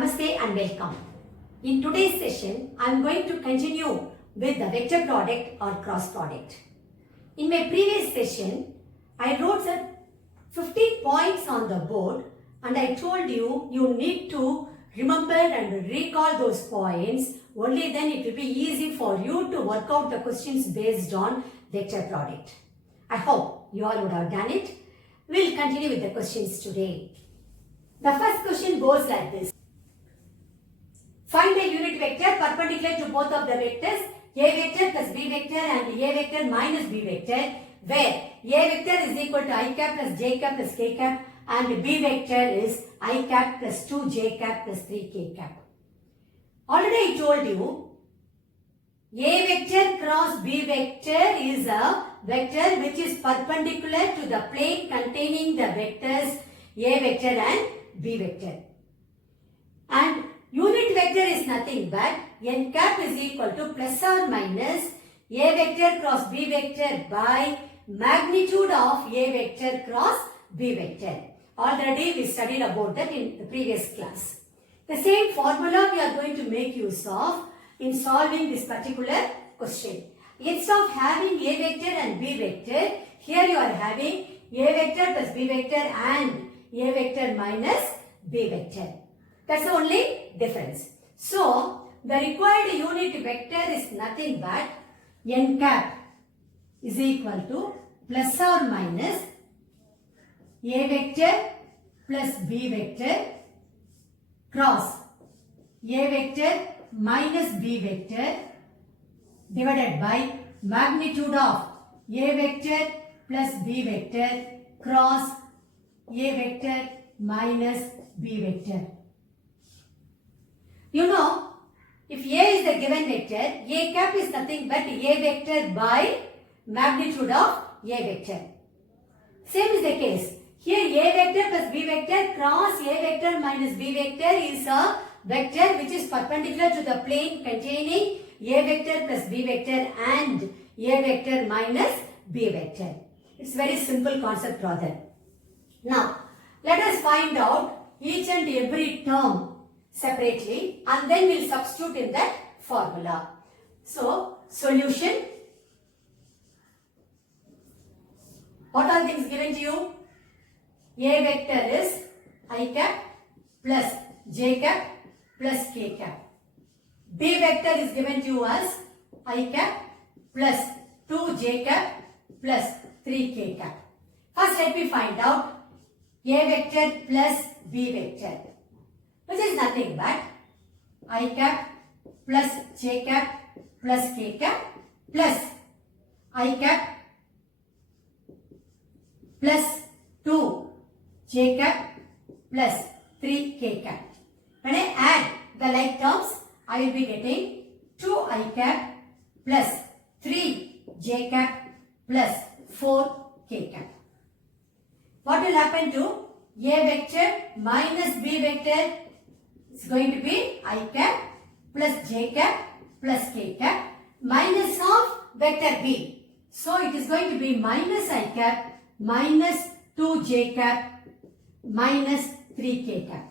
Namaste and welcome. In today's session, I am going to continue with the vector product or cross product. In my previous session, I wrote 15 points on the board and I told you need to remember and recall those points. Only then it will be easy for you to work out the questions based on vector product. I hope you all would have done it. We will continue with the questions today. The first question goes like this. Find a unit vector perpendicular to both of the vectors a vector plus b vector and a vector minus b vector, where a vector is equal to I cap plus j cap plus k cap and b vector is I cap plus 2j cap plus 3k cap. Already I told you a vector cross b vector is a vector which is perpendicular to the plane containing the vectors a vector and b vector. And unit vector is nothing but n cap is equal to plus or minus a vector cross b vector by magnitude of a vector cross b vector. Already we studied about that in the previous class. The same formula we are going to make use of in solving this particular question. Instead of having a vector and b vector, here you are having a vector plus b vector and a vector minus b vector. That's the only difference. So, the required unit vector is nothing but n cap is equal to plus or minus a vector plus b vector cross a vector minus b vector divided by magnitude of a vector plus b vector cross a vector minus b vector. You know, if A is the given vector, A cap is nothing but A vector by magnitude of A vector. Same is the case. Here A vector plus B vector cross A vector minus B vector is a vector which is perpendicular to the plane containing A vector plus B vector and A vector minus B vector. It's very simple concept rather. Now, let us find out each and every term separately and then we'll substitute in that formula. So, solution. What are things given to you? A vector is I cap plus j cap plus k cap. B vector is given to you as I cap plus 2j cap plus 3k cap. First let me find out A vector plus B vector, which is nothing but I cap plus j cap plus k cap plus I cap plus 2j cap plus 3k cap. When I add the like terms, I will be getting 2I cap plus 3j cap plus 4k cap. What will happen to A vector minus B vector? It's going to be I cap plus j cap plus k cap minus of vector B. So it is going to be minus I cap minus 2j cap minus 3k cap.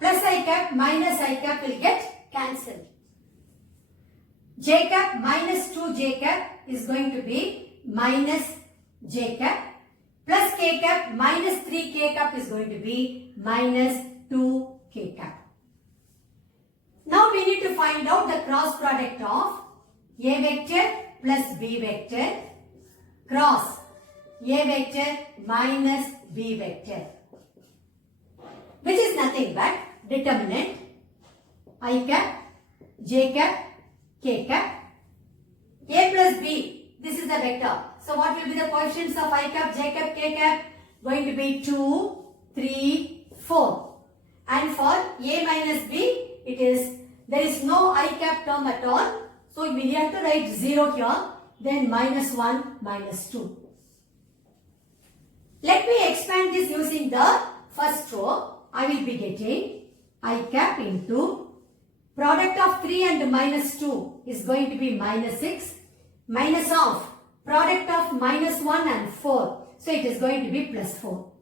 Plus I cap minus I cap will get cancelled. J cap minus 2j cap is going to be minus j cap plus k cap minus 3k cap is going to be minus 2k cap. Now we need to find out the cross product of A vector plus B vector cross A vector minus B vector, which is nothing but determinant I cap, j cap, k cap, A plus B. This is the vector. So what will be the coefficients of I cap, j cap, k cap? Going to be 2, 3, 4. And for A minus B, there is no I cap term at all. So we have to write 0 here. Then minus 1, minus 2. Let me expand this using the first row. I will be getting I cap into product of 3 and minus 2 is going to be minus 6 minus of product of minus 1 and 4. So it is going to be plus 4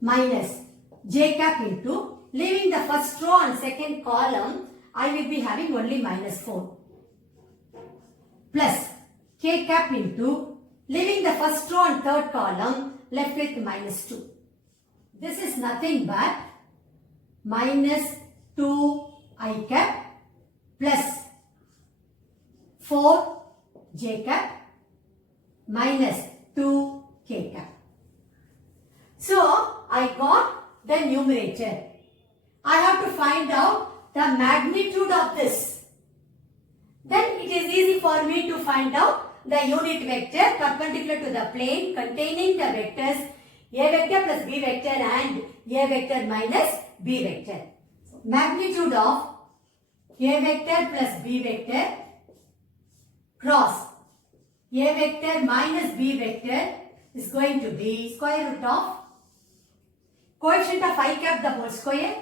minus j cap into leaving the first row and second column, I will be having only minus 4. Plus k cap into, leaving the first row and third column, left with minus 2. This is nothing but minus 2 I cap plus 4 j cap minus 2 k cap. So, I got the numerator. I have to find out the magnitude of this. Then it is easy for me to find out the unit vector perpendicular to the plane containing the vectors a vector plus b vector and a vector minus b vector. Magnitude of a vector plus b vector cross a vector minus b vector is going to be square root of coefficient of I cap the whole square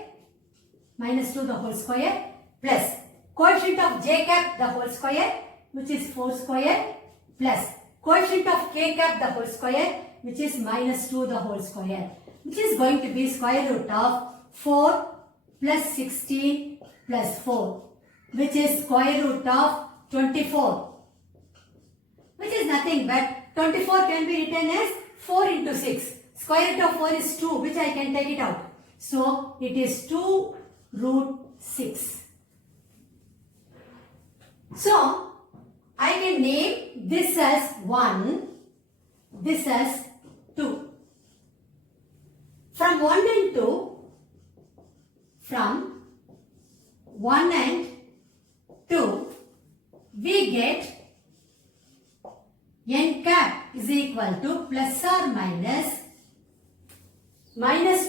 minus 2 the whole square plus coefficient of j cap the whole square which is 4 square plus coefficient of k cap the whole square which is minus 2 the whole square, which is going to be square root of 4 plus 16 plus 4, which is square root of 24, which is nothing but 24 can be written as 4 into 6. Square root of 4 is 2, which I can take it out. So, it is 2 root 6. So, I can name this as 1, this as 2. From 1 and 2, from 1 and 2, we get n cap is equal to plus or minus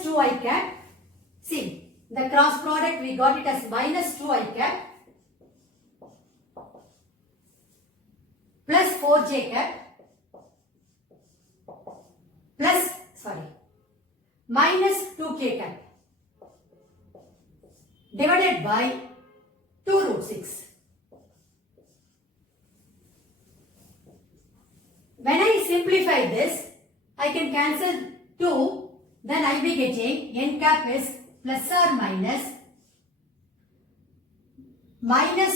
2 I cap. See, the cross product we got it as minus 2 I cap plus 4 j cap plus, minus 2 k cap divided by 2 root 6. When I simplify this, I can cancel 2, then I will be getting n cap is plus or minus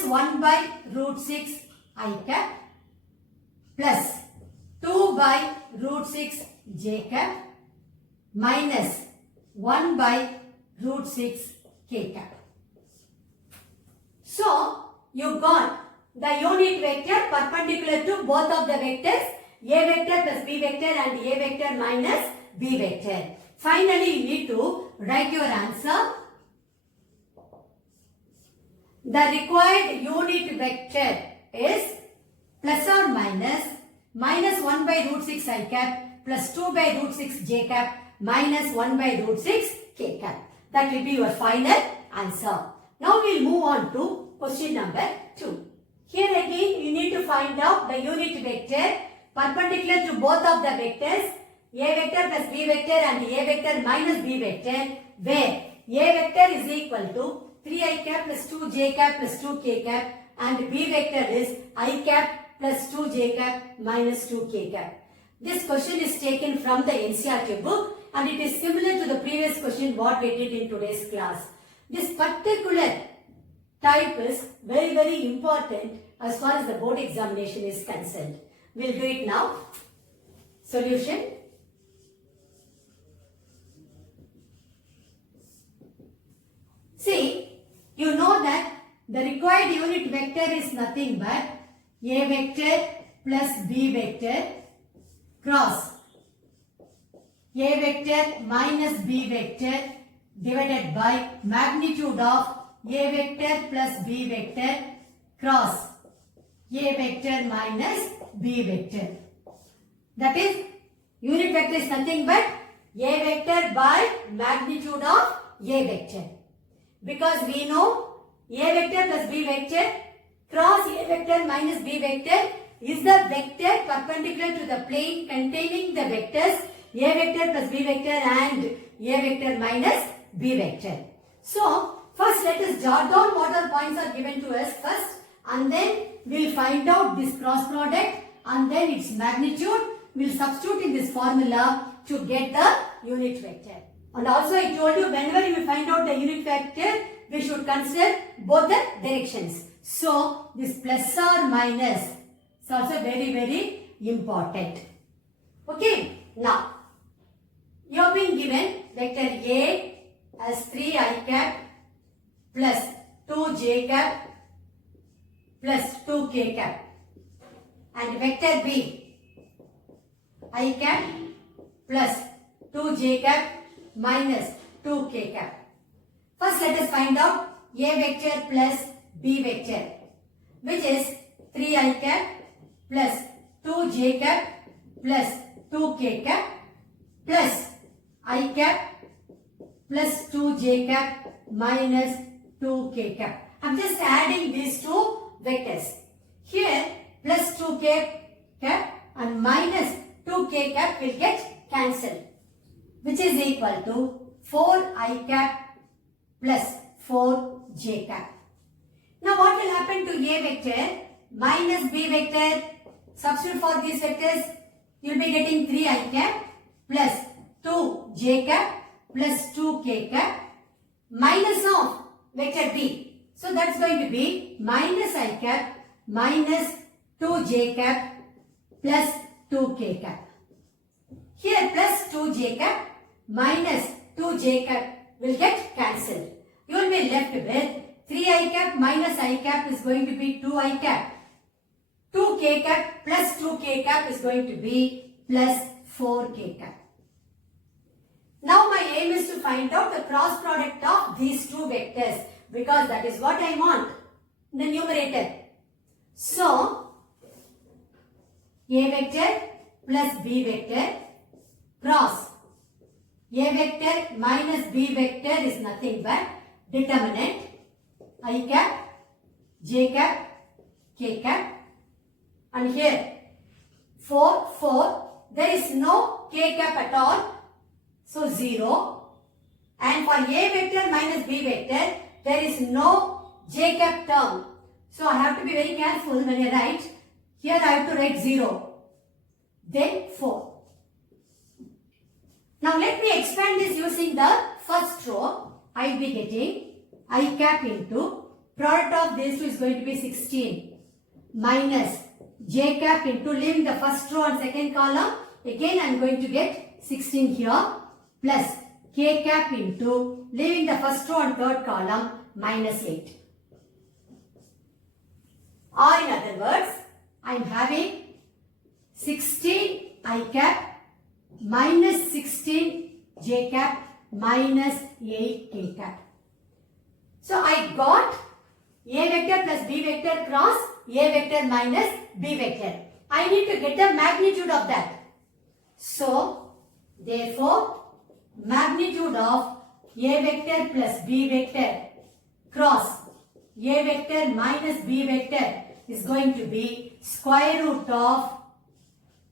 1 by root 6 I cap plus 2 by root 6 j cap minus 1 by root 6 k cap. So, you got the unit vector perpendicular to both of the vectors a vector plus b vector and a vector minus b vector. Finally, you need to write your answer. The required unit vector is plus or minus 1 by root 6 I cap plus 2 by root 6 j cap minus 1 by root 6 k cap. That will be your final answer. Now we will move on to question number 2. Here again you need to find out the unit vector perpendicular to both of the vectors a vector plus b vector and a vector minus b vector, where a vector is equal to 3 I cap plus 2 j cap plus 2 k cap and b vector is I cap plus 2 j cap minus 2 k cap. This question is taken from the NCERT book and it is similar to the previous question what we did in today's class. This particular type is very important as far as the board examination is concerned. We will do it now. Solution. See, you know that the required unit vector is nothing but a vector plus b vector cross a vector minus b vector divided by magnitude of a vector plus b vector cross a vector minus b vector. That is, unit vector is nothing but a vector by magnitude of a vector. Because we know a vector plus b vector cross a vector minus b vector is the vector perpendicular to the plane containing the vectors a vector plus b vector and a vector minus b vector. So, first let us jot down what our points are given to us first, and then we will find out this cross product and then its magnitude. We will substitute in this formula to get the unit vector. And also I told you whenever you find out the unit vector, we should consider both the directions. So this plus or minus is also very important. Okay. Now you have been given vector A as 3i cap plus 2j cap plus 2k cap, and vector B I cap plus 2j cap minus 2k cap. First let us find out A vector plus B vector, which is 3i cap plus 2j cap plus 2k cap plus I cap plus 2j cap minus 2k cap. I am just adding these two vectors. Here plus 2k cap and minus 2k cap will get cancelled, which is equal to 4i cap plus 4j cap. Now what will happen to A vector minus B vector? Substitute for these vectors, you will be getting 3i cap plus 2j cap plus 2k cap minus of vector B. So that's going to be minus I cap minus 2j cap plus 2k cap. Here plus 2j cap minus 2j cap will get cancelled. You will be left with 3i cap minus I cap is going to be 2i cap. 2k cap plus 2k cap is going to be plus 4k cap. Now my aim is to find out the cross product of these two vectors, because that is what I want in the numerator. So A vector plus B vector cross A vector minus B vector is nothing but determinant I cap, J cap, K cap, and here 4, 4, there is no K cap at all, so 0, and for A vector minus B vector there is no J cap term, so I have to be very careful when I write. Here I have to write 0, then 4. Now let me expand this using the first row. I will be getting I cap into product of these two is going to be 16 minus J cap into, leaving the first row and second column, again I am going to get 16 here, plus K cap into, leaving the first row and third column, minus 8. Or in other words, I am having 16 I cap minus 16 J cap minus 8 K cap. So I got A vector plus B vector cross A vector minus B vector. I need to get the magnitude of that. So therefore magnitude of A vector plus B vector cross A vector minus B vector is going to be square root of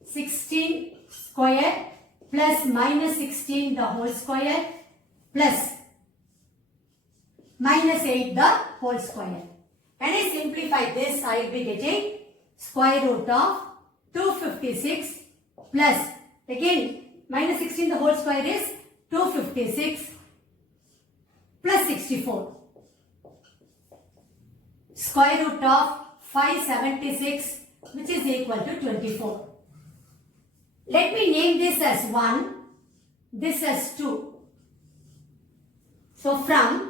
16 square plus minus 16 the whole square plus minus 8 the whole square. When I simplify this, I will be getting square root of 256 plus, again minus 16 the whole square is 256 plus 64. Square root of 576, which is equal to 24. Let me name this as 1, this as 2. So from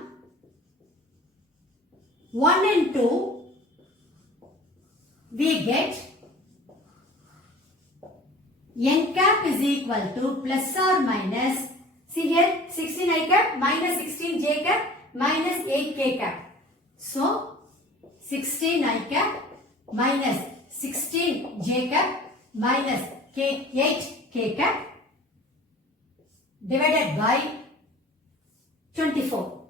1 and 2, we get n cap is equal to plus or minus, see here 16 I cap minus 16 J cap minus 8 K cap. So 16 I cap minus 16 J cap minus 8 K cap divided by 24.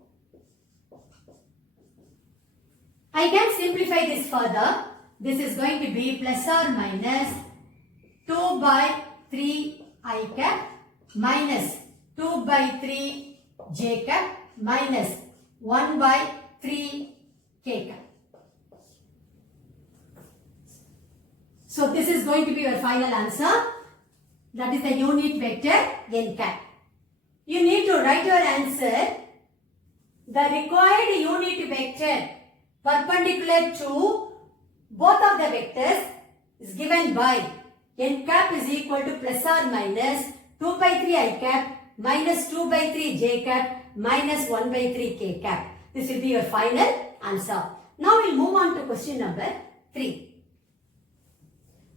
I can simplify this further. This is going to be plus or minus 2 by 3 I cap minus 2 by 3 J cap minus 1 by 3 K cap. So this is going to be your final answer. That is the unit vector n cap. you need to write your answer. The required unit vector perpendicular to both of the vectors is given by n cap is equal to plus or minus 2 by 3 I cap minus 2 by 3 j cap minus 1 by 3 k cap. This will be your final answer. Now we'll move on to question number 3.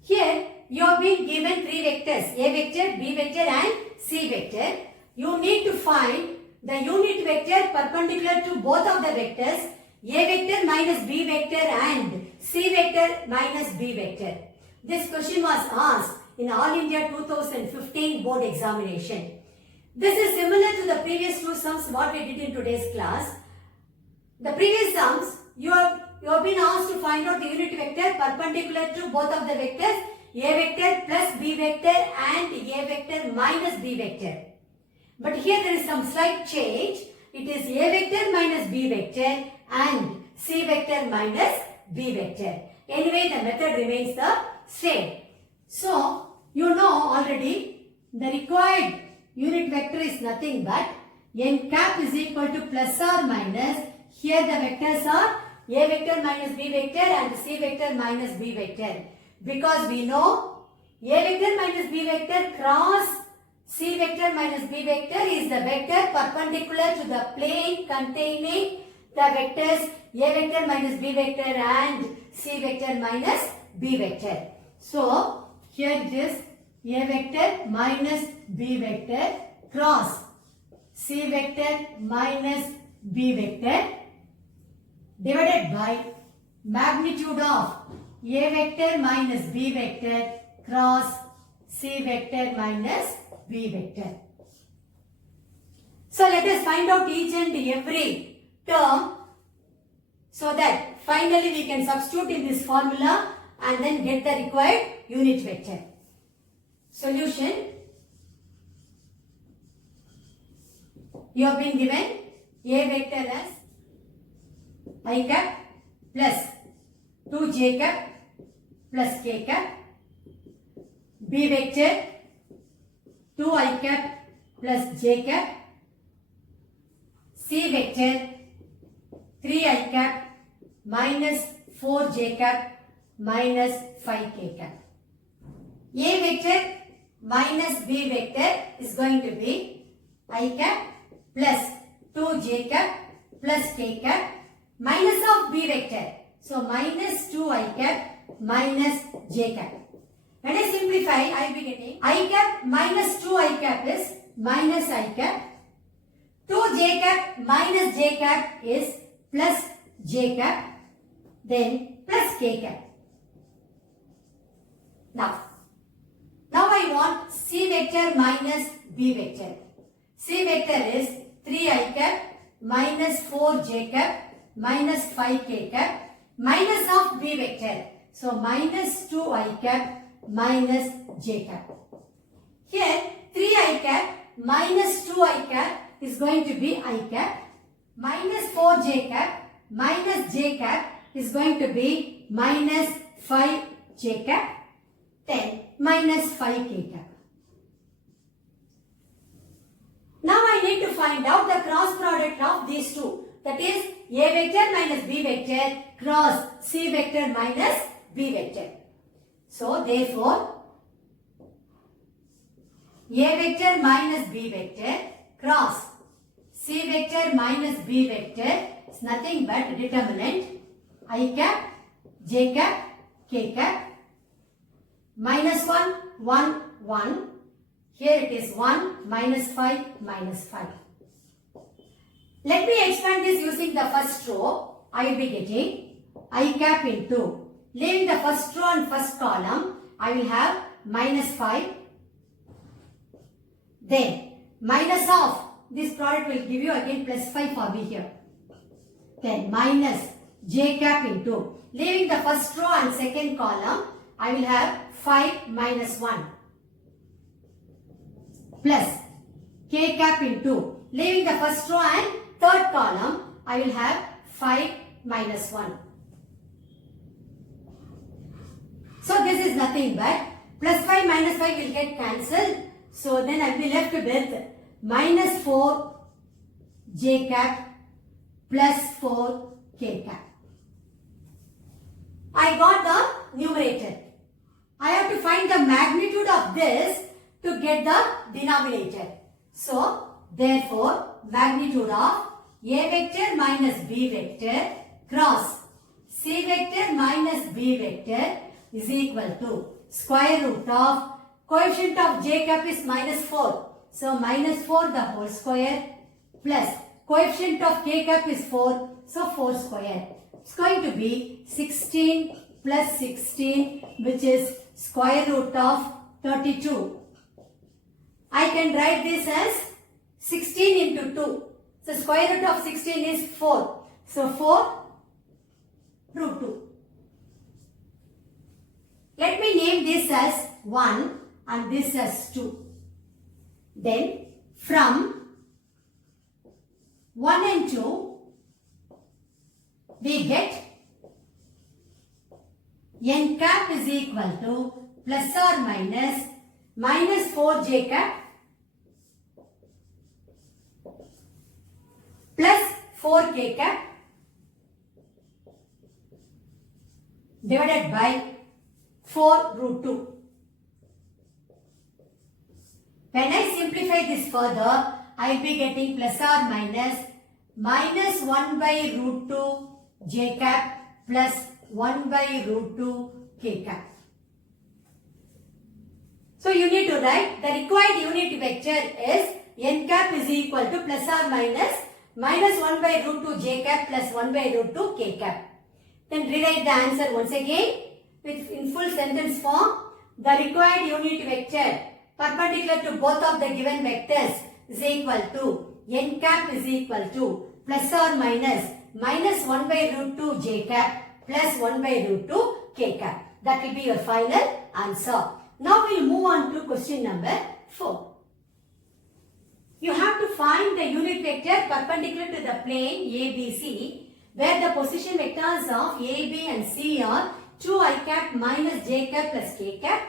Here you have been given 3 vectors, A vector, B vector and C vector. You need to find the unit vector perpendicular to both of the vectors, A vector minus B vector and C vector minus B vector. This question was asked in All India 2015 board examination. This is similar to the previous 2 sums what we did in today's class. The previous sums, you have been asked to find out the unit vector perpendicular to both of the vectors, A vector plus B vector and A vector minus B vector. But here there is some slight change. It is A vector minus B vector and C vector minus B vector. Anyway, the method remains the same. So, you know already the required unit vector is nothing but n cap is equal to plus or minus. Here the vectors are A vector minus B vector and C vector minus B vector. Because we know A vector minus B vector cross C vector minus B vector is the vector perpendicular to the plane containing the vectors A vector minus B vector and C vector minus B vector. So, here it is A vector minus B vector cross C vector minus B vector divided by magnitude of A vector minus B vector cross C vector minus B vector. So let us find out each and every term so that finally we can substitute in this formula and then get the required unit vector. Solution. You have been given A vector as I cap plus 2j cap plus k cap, B vector 2i cap plus j cap, C vector 3i cap minus 4j cap minus 5k cap. A vector minus B vector is going to be I cap plus 2j cap plus k cap minus of B vector. So minus 2i cap minus j cap. When I simplify, I will be getting I cap minus 2i cap is minus I cap. 2j cap minus j cap is plus j cap. Then plus k cap. Now I want C vector minus B vector. C vector is 3i cap minus 4j cap minus 5k cap minus of B vector. So minus 2i cap minus j cap. Here 3i cap minus 2i cap is going to be I cap. Minus 4j cap minus j cap is going to be minus 5j cap. Then minus 5k cap. Now I need to find out the cross product of these two. That is A vector minus B vector cross C vector minus B vector. So therefore, A vector minus B vector cross C vector minus B vector is nothing but determinant I cap, j cap, k cap. Minus 1, 1, 1. Here it is 1, minus 5, minus 5. Let me expand this using the first row. I will be getting I cap into, leaving the first row and first column, I will have minus 5. Then minus of, this product will give you again plus 5 for me here. Then minus j cap into, leaving the first row and second column, I will have 5 minus 1 plus k cap into, leaving the first row and third column, I will have 5 minus 1. So this is nothing but plus 5 minus 5 will get cancelled. So then I will be left with minus 4 j cap plus 4 k cap. I got the numerator. I have to find the magnitude of this to get the denominator. So, therefore, magnitude of A vector minus B vector cross C vector minus B vector is equal to square root of coefficient of j cap is minus 4. So, minus 4 the whole square plus coefficient of k cap is 4. So, 4 square. It's going to be 16 plus 16, which is square root of 32. I can write this as 16 into 2. So, square root of 16 is 4. So, 4 root 2. Let me name this as 1 and this as 2. Then, from 1 and 2, we get n cap is equal to plus or minus 4 j cap plus 4 k cap divided by 4 root 2. When I simplify this further, I will be getting plus or minus 1 by root 2 j cap plus 1 by root 2 k cap. So you need to write the required unit vector is n cap is equal to plus or minus 1 by root 2 j cap plus 1 by root 2 k cap. Then rewrite the answer once again in full sentence form. The required unit vector perpendicular to both of the given vectors is equal to n cap is equal to plus or minus 1 by root 2 j cap plus 1 by root 2 k cap. That will be your final answer. Now we will move on to question number 4. You have to find the unit vector perpendicular to the plane ABC where the position vectors of A, B and C are 2 I cap minus j cap plus k cap,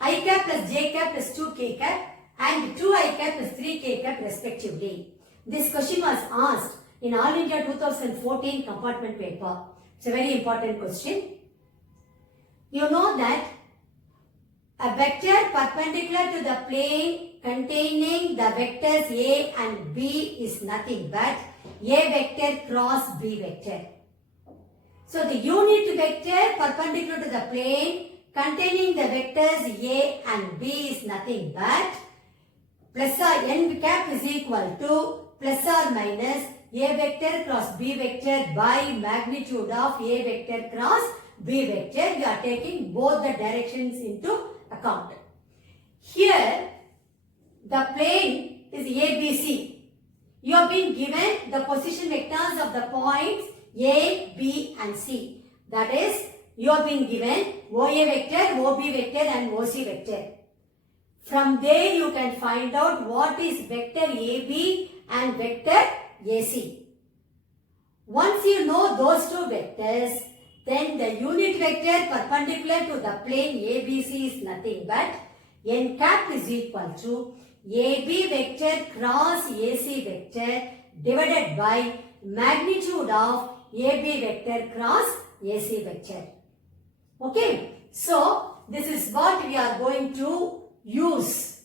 I cap plus j cap plus 2 k cap and 2 I cap plus 3 k cap respectively. This question was asked in All India 2014 compartment paper. It's a very important question. You know that a vector perpendicular to the plane containing the vectors A and B is nothing but A vector cross B vector. So the unit vector perpendicular to the plane containing the vectors A and B is nothing but plus or n cap is equal to plus or minus A vector cross B vector by magnitude of A vector cross B vector. You are taking both the directions into account. Here the plane is ABC. You have been given the position vectors of the points A, B and C. That is, you have been given OA vector, OB vector and OC vector. From there you can find out what is vector AB and vector AC. Once you know those two vectors, then the unit vector perpendicular to the plane ABC is nothing but n cap is equal to AB vector cross AC vector divided by magnitude of AB vector cross AC vector. Okay, so this is what we are going to use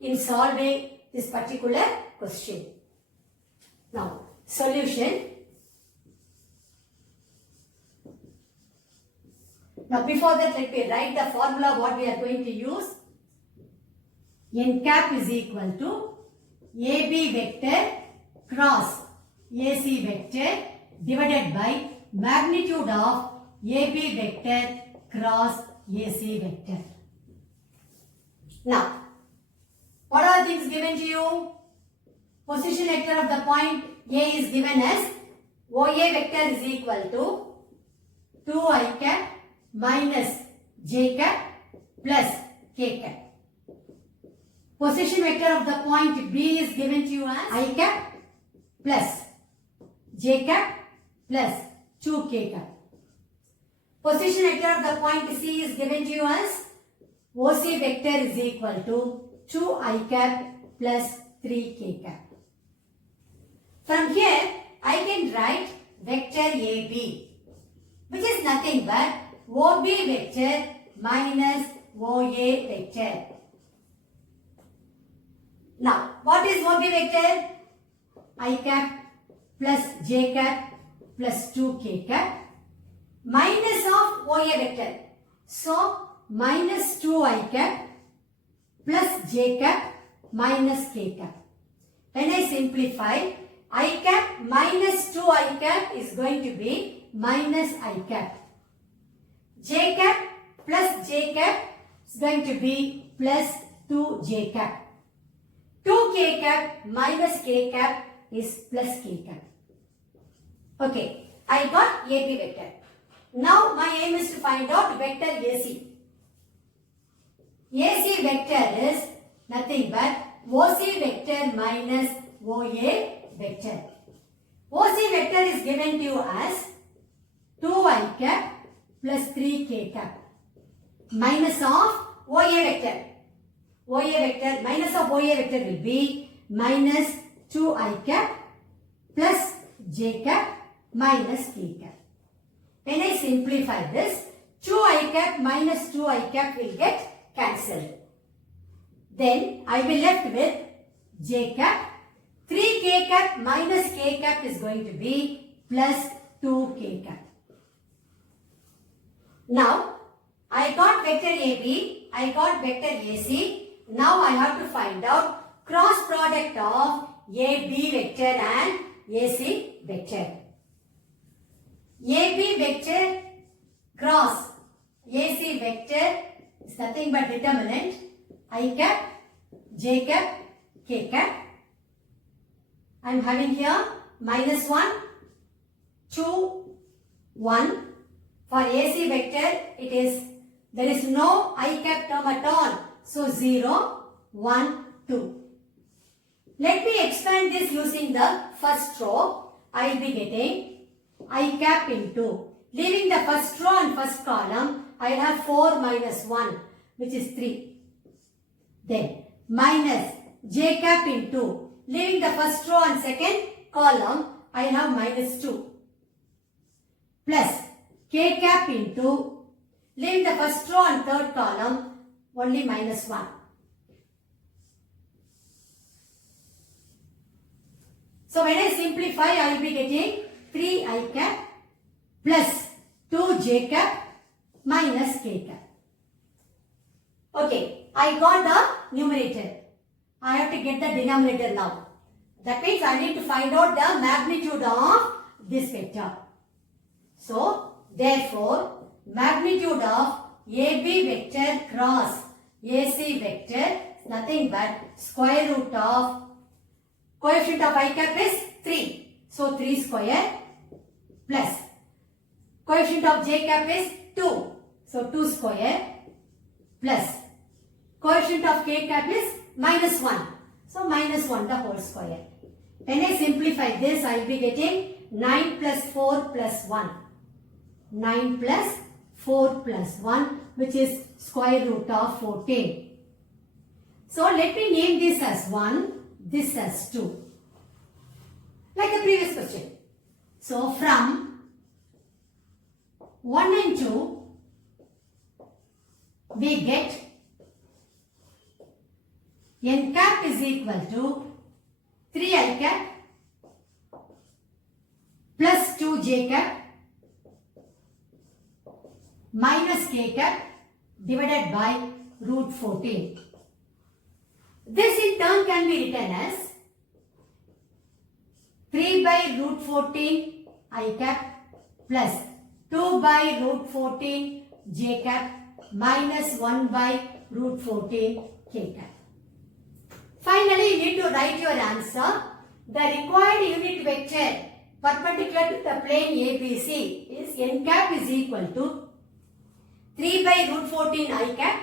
in solving this particular question. Now, solution. Now, before that, let me write the formula what we are going to use. N cap is equal to AB vector cross AC vector divided by magnitude of AB vector cross AC vector. Now, what are things given to you? Position vector of the point A is given as OA vector is equal to 2 I cap minus j cap plus k cap. Position vector of the point B is given to you as I cap plus j cap plus 2 k cap. Position vector of the point C is given to you as OC vector is equal to 2 I cap plus 3k cap. From here, I can write vector AB, which is nothing but OB vector minus OA vector. Now, what is OB vector? I cap plus j cap plus 2k cap minus of OA vector. So, minus 2i cap plus j cap minus k cap. When I simplify, I cap minus 2i cap is going to be minus I cap. J cap plus j cap is going to be plus 2j cap. 2k cap minus k cap is plus k cap. Okay, I got AB vector. Now my aim is to find out vector AC. AC vector is nothing but OC vector minus OA vector. OC vector is given to you as 2i cap plus 3k cap minus of OA vector. OA vector minus of OA vector will be minus 2i cap plus j cap minus k cap. When I simplify this, 2i cap minus 2i cap will get cancelled. Then I will left with j cap. 3k cap minus k cap is going to be plus 2k cap. Now, I got vector AB, I got vector AC. Now I have to find out cross product of AB vector and AC vector. AB vector cross AC vector is nothing but determinant I cap, j cap, k cap. I am having here minus 1, 2, 1. For AC vector, there is no I cap term at all. So 0, 1, 2. Let me expand this using the first row. I will be getting I cap into, leaving the first row and first column, I will have 4 minus 1, which is 3. Then minus j cap into, leaving the first row and second column, I have minus 2. Plus k cap into, leaving the first row and third column, only minus 1. So when I simplify, I will be getting 3i cap plus 2j cap minus k cap. Okay, I got the numerator. I have to get the denominator now. That means I need to find out the magnitude of this vector. So, therefore, magnitude of AB vector cross AC vector is nothing but square root of coefficient of I cap is 3. So 3 square plus coefficient of j cap is 2. So 2 square plus coefficient of k cap is minus 1. So minus 1 the whole square. When I simplify this, I will be getting 9 plus 4 plus 1. 9 plus 4 plus 1, which is square root of 14. So let me name this as 1, this as 2. Like the previous question. So from 1 and 2, we get n cap is equal to 3i cap plus 2j cap minus k cap divided by root 14. This in turn can be written as 3 by root 14 I cap plus 2 by root 14 j cap minus 1 by root 14 k cap. Finally, you need to write your answer. The required unit vector perpendicular to the plane ABC is n cap is equal to 3 by root 14 I cap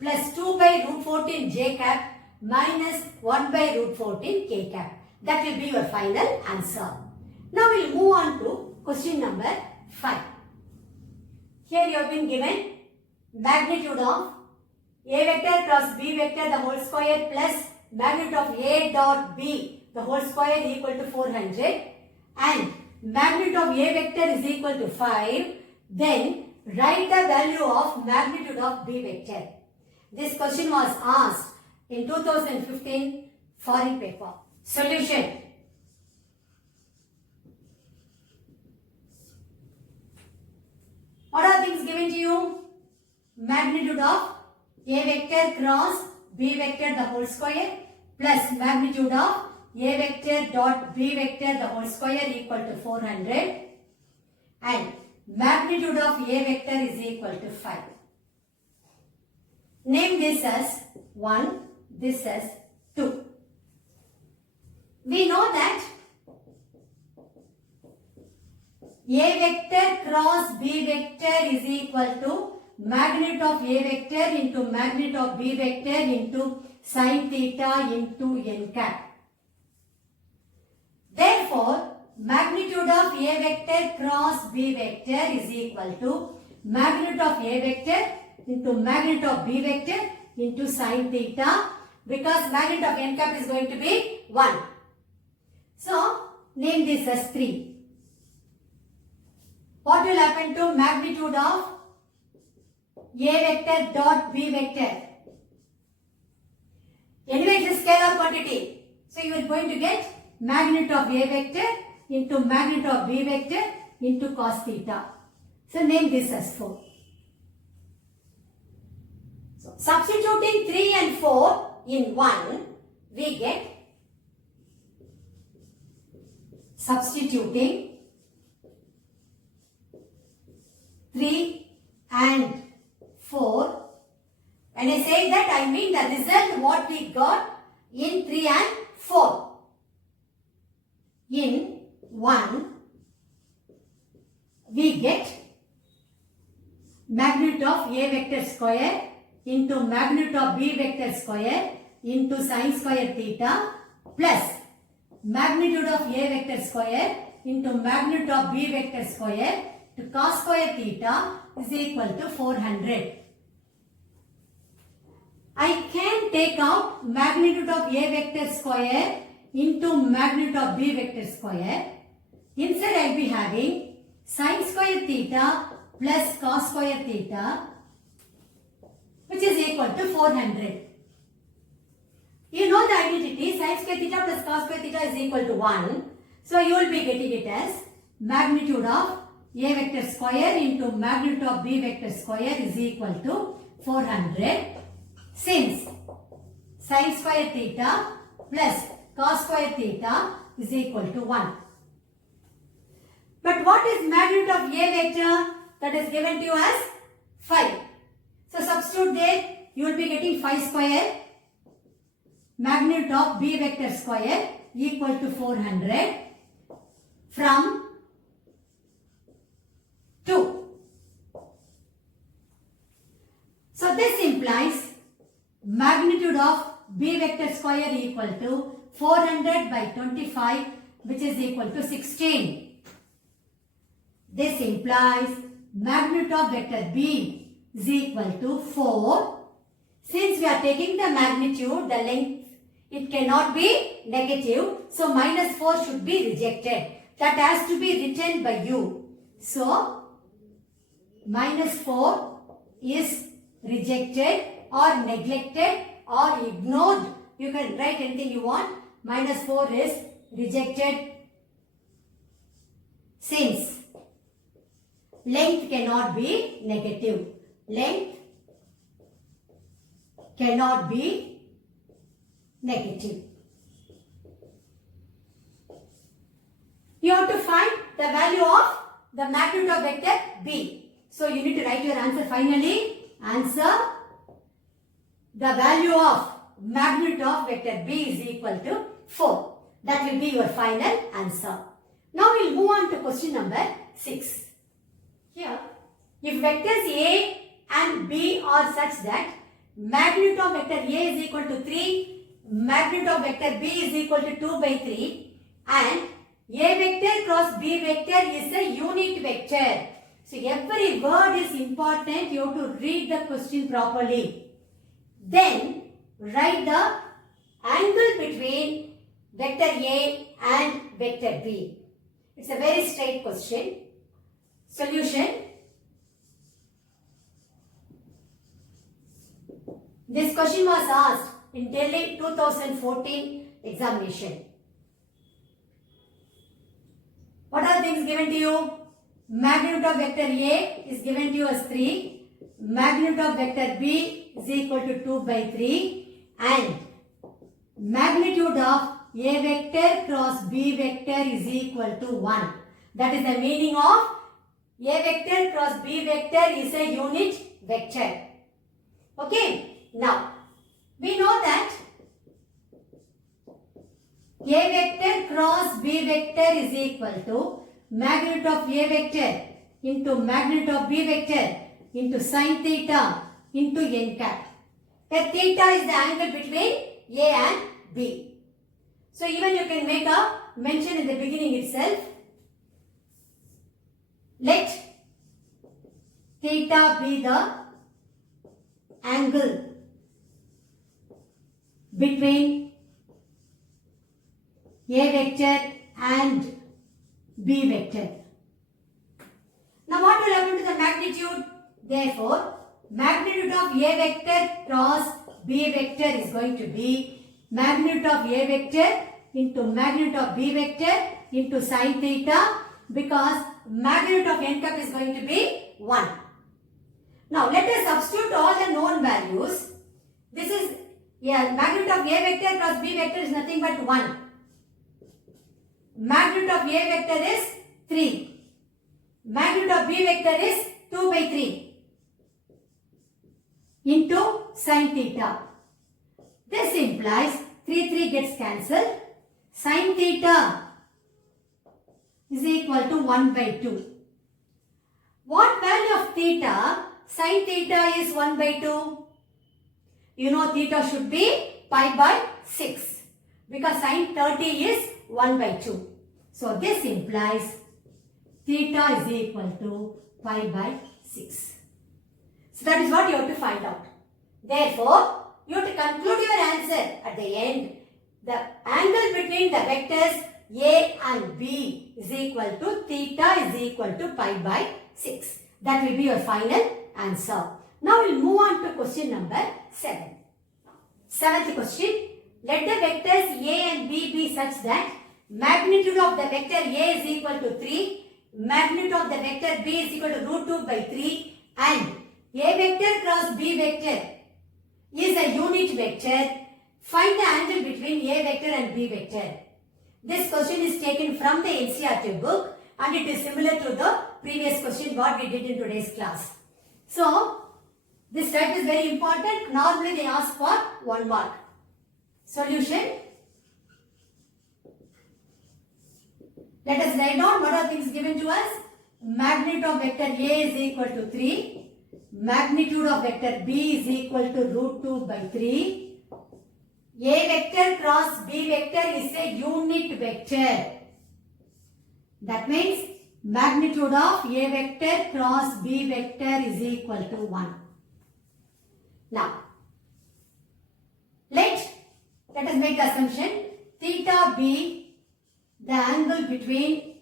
plus 2 by root 14 j cap minus 1 by root 14 k cap. That will be your final answer. Now we will move on to question number 5. Here you have been given magnitude of A vector cross B vector the whole square plus magnitude of A dot B, the whole square equal to 400, and magnitude of A vector is equal to 5, then write the value of magnitude of B vector. This question was asked in 2015 foreign paper. Solution. What are things given to you? Magnitude of A vector cross B vector the whole square plus magnitude of A vector dot B vector the whole square equal to 400 and magnitude of A vector is equal to 5. Name this as 1, this as 2. We know that A vector cross B vector is equal to magnitude of A vector into magnitude of B vector into sin theta into n cap. Therefore, magnitude of A vector cross B vector is equal to magnitude of A vector into magnitude of B vector into sin theta, because magnitude of n cap is going to be 1. So, name this as 3. What will happen to magnitude of A vector dot B vector? Anyway, it is scalar quantity. So, you are going to get magnitude of A vector into magnitude of B vector into cos theta. So, name this as 4. So, substituting 3 and 4 in 1, we get substituting 3 and 4. When I say that, I mean the result what we got in 3 and 4. In 1, we get magnitude of A vector square into magnitude of B vector square into sin square theta plus magnitude of A vector square into magnitude of B vector square to cos square theta is equal to 400. I can take out magnitude of A vector square into magnitude of B vector square. Instead, I will be having sin square theta plus cos square theta, which is equal to 400. You know the identity, sin square theta plus cos square theta is equal to 1. So, you will be getting it as magnitude of A vector square into magnitude of B vector square is equal to 400. Since sin square theta plus cos square theta is equal to 1. But what is magnitude of A vector? That is given to you as 5. So substitute there, you will be getting 5 square. Magnitude of B vector square equal to 400 from 2. So this implies magnitude of B vector square equal to 400 by 25, which is equal to 16. This implies magnitude of vector B is equal to 4. Since we are taking the magnitude, the length, it cannot be negative. So minus 4 should be rejected. That has to be written by you. So minus 4 is rejected or neglected or ignored. You can write anything you want. Minus 4 is rejected since length cannot be negative. Length cannot be negative. You have to find the value of the magnitude of vector B. So you need to write your answer finally. Answer: the value of magnitude of vector B is equal to 4. That will be your final answer. Now we will move on to question number 6. Here, if vectors A and B are such that magnitude of vector A is equal to 3, magnitude of vector B is equal to 2 by 3, and A vector cross B vector is a unit vector. So every word is important. You have to read the question properly. Then write the angle between vector A and vector B. It's a very straight question. Solution. This question was asked in Delhi 2014 examination. What are things given to you? Magnitude of vector A is given to you as 3. Magnitude of vector B is equal to 2 by 3. And magnitude of A vector cross B vector is equal to 1. That is the meaning of A vector cross B vector is a unit vector. Okay. Now, we know that A vector cross B vector is equal to magnitude of A vector into magnitude of B vector into sin theta into n cap. Where theta is the angle between A and B. So even you can make a mention in the beginning itself. Let theta be the angle between A vector and B vector. Now what will happen to the magnitude? Therefore, magnitude of A vector cross B vector is going to be magnitude of A vector into magnitude of B vector into sin theta, because magnitude of n cap is going to be 1. Now let us substitute all the known values. This is magnitude of A vector cross B vector is nothing but 1. Magnitude of A vector is 3. Magnitude of B vector is 2 by 3 into sin theta. This implies 3 gets cancelled. Sin theta is equal to 1 by 2. What value of theta? Sin theta is 1 by 2. You know theta should be pi by 6 because sin 30 is 1 by 2. So this implies theta is equal to pi by 6. So that is what you have to find out. Therefore, you have to conclude your answer at the end. The angle between the vectors A and B is equal to theta is equal to pi by 6. That will be your final answer. Now we will move on to question number 7. Seventh question. Let the vectors A and B be such that magnitude of the vector A is equal to 3, magnitude of the vector B is equal to root 2 by 3, and A vector cross B vector is a unit vector. Find the angle between A vector and B vector. This question is taken from the NCERT book and it is similar to the previous question what we did in today's class. So, this type is very important. Normally they ask for 1 mark. Solution. Let us write down what are things given to us. Magnitude of vector A is equal to 3. Magnitude of vector B is equal to root 2 by 3. A vector cross B vector is a unit vector. That means magnitude of A vector cross B vector is equal to 1. Now, let us make the assumption theta be the angle between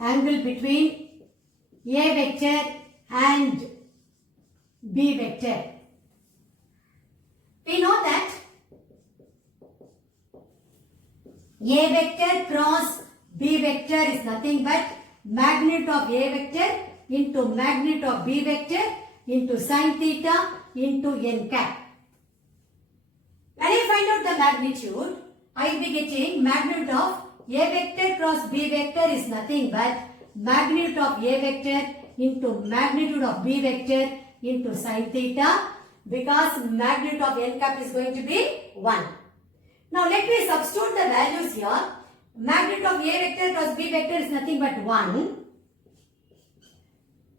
A vector and B vector. We know that A vector cross B vector is nothing but magnitude of A vector into magnitude of B vector into sin theta into n cap. When I find out the magnitude, I will be getting magnitude of A vector cross B vector is nothing but magnitude of A vector into magnitude of B vector into sin theta, because magnitude of n cap is going to be 1. Now let me substitute the values here. Magnitude of A vector cross B vector is nothing but 1.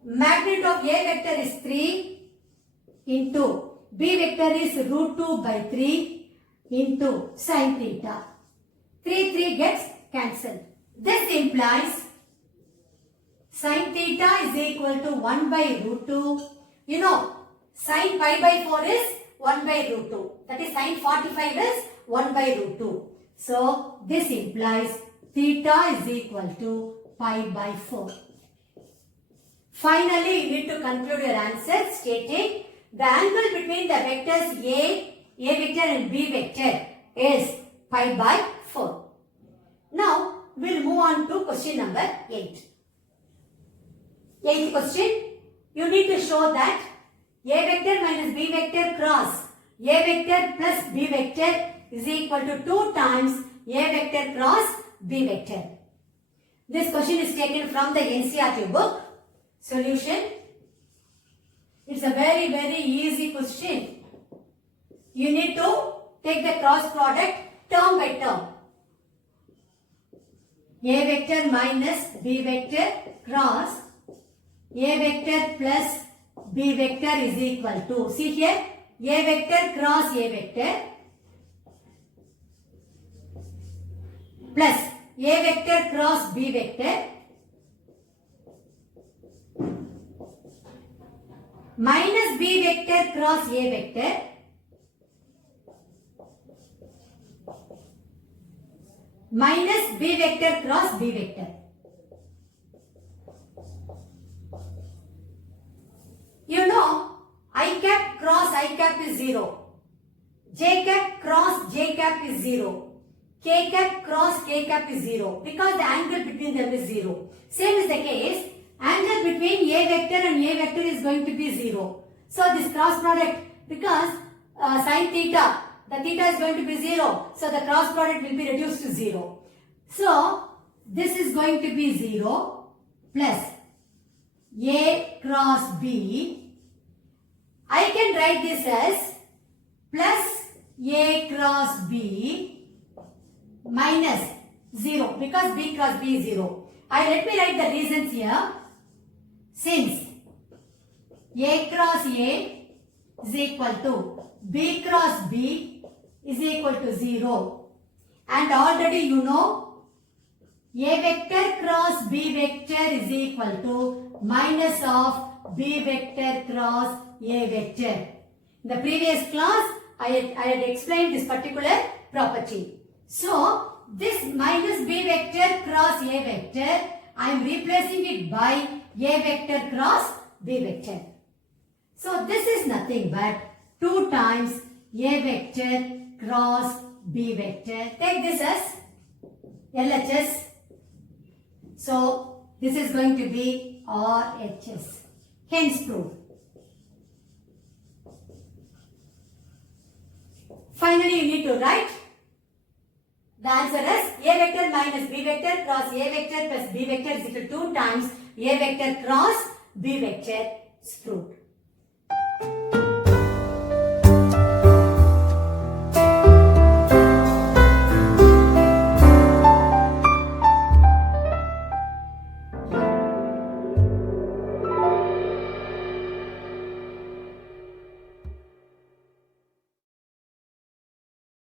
Magnitude of A vector is 3 into B vector is root 2 by 3 into sin theta. 3 gets cancelled. This implies sin theta is equal to 1 by root 2. You know, sin pi by 4 is 1 by root 2. That is sin 45 is 1 by root 2. So this implies theta is equal to pi by 4. Finally, you need to conclude your answer stating the angle between the vectors A vector and B vector is pi by 4. Now, we'll move on to question number 8. Eighth question, you need to show that A vector minus B vector cross A vector plus B vector is equal to 2 times A vector cross B vector. This question is taken from the NCERT book. Solution. It's a very easy question. You need to take the cross product term by term. A vector minus B vector cross A vector plus B vector is equal to, see here, A vector cross A vector plus A vector cross B vector minus B vector cross A vector minus B vector cross B vector. You know, I cap cross I cap is 0. J cap cross J cap is 0. K cap cross K cap is 0 because the angle between them is 0. Same is the case, angle between A vector and A vector is going to be 0. So this cross product, because sin theta, the theta is going to be 0. So the cross product will be reduced to 0. So this is going to be 0 plus A cross B. I can write this as plus A cross B minus 0 because B cross B is 0. Let me write the reasons here. Since A cross A is equal to B cross B is equal to 0, and already you know A vector cross B vector is equal to minus of B vector cross A vector. In the previous class, I had explained this particular property. So, this minus B vector cross A vector, I am replacing it by A vector cross B vector. So, this is nothing but 2 times A vector cross B vector. Take this as LHS. So, this is going to be RHS. Hence proved. Finally, you need to write the answer as A vector minus B vector cross A vector plus B vector is equal to 2 times A vector cross B vector is proved.